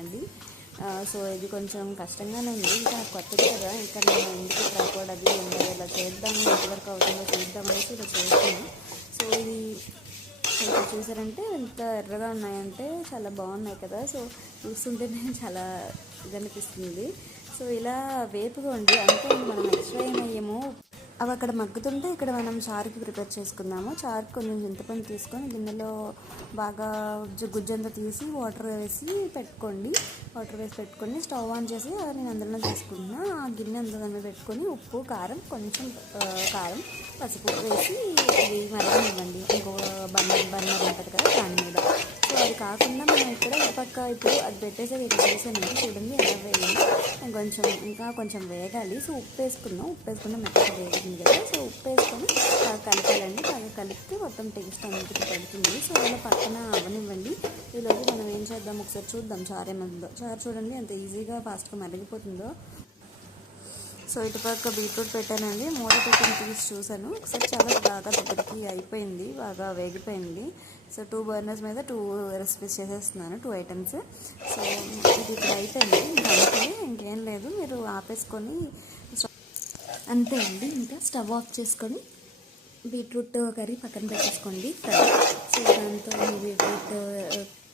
అండి. సో ఇది కొంచెం కష్టంగానే ఉంది, ఇంకా కొత్తది కదా, ఇంకా నేను ఇంటికి ట్రైపాడ్ అది ఉండదు, ఇలా చేద్దాము ఎంతవరకు అవుతుందో చూద్దామనేసి ఇలా చేస్తాను. సో ఇది ఇక్కడ చూసారంటే ఎంత ఎర్రగా ఉన్నాయంటే చాలా బాగున్నాయి కదా. సో చూస్తుంటేనే చాలా ఇది అనిపిస్తుంది. సో ఇలా వేపుకోండి, అంతే మనం ఎక్స్ట్రా ఏమయ్యేమో. అవి అక్కడ మగ్గుతుంటే ఇక్కడ మనం చారుకి ప్రిపేర్ చేసుకుందాము. చారుకి కొంచెం చింతపండు తీసుకొని గిన్నెలో బాగా గుజ్జంతా తీసి వాటర్ వేసి పెట్టుకోండి. వాటర్ వేసి పెట్టుకొని స్టవ్ ఆన్ చేసి నేను అందులో తీసుకుంటున్నా. ఆ గిన్నె అందులో పెట్టుకొని ఉప్పు కారం కొంచెం కారం పసుపు వేసి అది మరగనివ్వండి. ఇంకో బర్నర్ ఉంటుంది కదా దాని మీద. సో అది కాకుండా మనం ఇక్కడ పక్క ఇప్పుడు అది పెట్టేసి ఇది చేసానండి, చూడండి ఎలా వేయండి. ఇంకా కొంచెం వేగాలి. సో ఉప్పు వేసుకున్న మెత్తగా వేగింది కదా. సో ఉప్పు వేసుకొని బాగా కలపాలండి. బాగా కలిపితే మొత్తం టేస్ట్ అన్నిటికీ పడుతుంది. సో ఇలా పక్కన అవనివ్వండి. ఈలోపు మనం ఏం చేద్దాం ఒకసారి చూద్దాం చారు ఏమందో. చారు చూడండి ఎంత ఈజీగా ఫాస్ట్గా మరిగిపోతుందో. సో ఇటుపక్క బీట్రూట్ పెట్టానండి, మూత పెట్టిన తీసి చూసాను ఒకసారి, చాలా బాగా దగ్గరికి అయిపోయింది, బాగా వేగిపోయింది. సో 2 బర్నర్స్ మీద 2 రెసిపీస్ చేసేస్తున్నాను, 2 ఐటమ్స్. సో ఇది ఇప్పుడు అయిపోయింది, ఇంకా ఇంకేం లేదు, మీరు ఆపేసుకొని అంతే అండి. ఇంకా స్టవ్ ఆఫ్ చేసుకొని బీట్రూట్ కర్రీ పక్కన పెట్టేసుకోండి ఫ్రై. సో దాంతో బీట్రూట్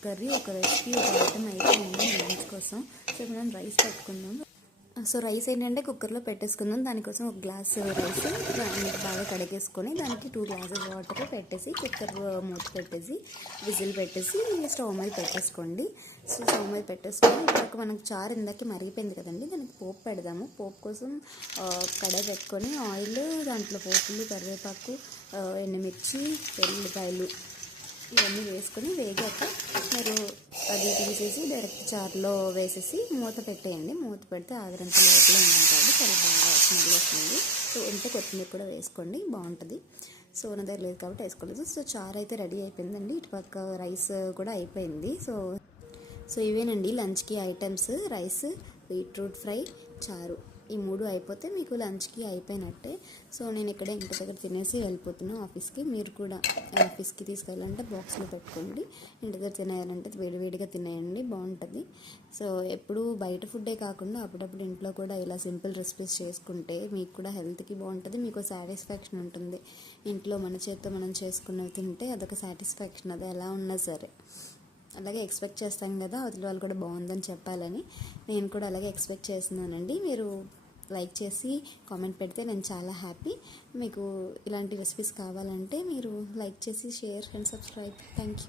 కర్రీ ఒక రెసిపీ ఒక ఐటమ్ అయిపోయింది లంచ్ కోసం. సో మనం రైస్ పెట్టుకుందాం. సో రైస్ ఏంటంటే కుక్కర్లో పెట్టేసుకుందాం. దానికోసం ఒక గ్లాస్ రైస్ బాగా కడిగేసుకొని దానికి 2 గ్లాసెస్ వాటర్ పెట్టేసి కుక్కర్ మూత పెట్టేసి విజిల్ పెట్టేసి స్టవ్ మీద పెట్టేసుకోండి. సో స్టవ్ మీద పెట్టేసుకొని ఇప్పుడు మనకు చారు ఇందాక మరిగిపోయింది కదండి, దానికి పోపు పెడదాము. పోపు కోసం కడాయి పెట్టుకొని ఆయిల్, దాంట్లో పోపులు, కరివేపాకు, ఎండుమిర్చి, వెల్లుల్లిపాయలు ఇవన్నీ వేసుకొని వేగాక మీరు అది తీసేసి డైరెక్ట్ చారులో వేసేసి మూత పెట్టేయండి. మూత పెడితే ఆవిరంత లోపల ఉంటుంది, చాలా బాగా స్మెల్ వస్తుంది. సో ఉంటే కొత్తిమీర కూడా వేసుకోండి, బాగుంటుంది. సో నా దగ్గర లేదు కాబట్టి వేసుకోలేదు. సో చారు అయితే రెడీ అయిపోయిందండి. ఇటుపక్క రైస్ కూడా అయిపోయింది. సో ఇవేనండి లంచ్కి ఐటమ్స్. రైస్, బీట్రూట్ ఫ్రై, చారు, ఈ 3 అయిపోతే మీకు లంచ్కి అయిపోయినట్టే. సో నేను ఇక్కడే ఇంటి దగ్గర తినేసి వెళ్ళిపోతున్నాను ఆఫీస్కి. మీరు కూడా ఆఫీస్కి తీసుకెళ్ళాలంటే బాక్స్లో పెట్టుకోండి, ఇంటి దగ్గర తినేయాలంటే వేడివేడిగా తినేయండి, బాగుంటుంది. సో ఎప్పుడు బయట ఫుడ్డే కాకుండా అప్పుడప్పుడు ఇంట్లో కూడా ఇలా సింపుల్ రెసిపీస్ చేసుకుంటే మీకు కూడా హెల్త్కి బాగుంటుంది, మీకు సాటిస్ఫాక్షన్ ఉంటుంది. ఇంట్లో మన చేతితో మనం చేసుకున్నవి తింటే అదొక సాటిస్ఫాక్షన్, అది ఎలా ఉన్నా సరే. అలాగే ఎక్స్పెక్ట్ చేస్తాం కదా అవతల వాళ్ళు కూడా బాగుందని చెప్పాలని, నేను కూడా అలాగే ఎక్స్పెక్ట్ చేస్తున్నానండి. మీరు లైక్ చేసి కామెంట్ పెడితే నేను చాలా హ్యాపీ. మీకు ఇలాంటి రెసిపీస్ కావాలంటే మీరు లైక్ చేసి share and subscribe. Thank you.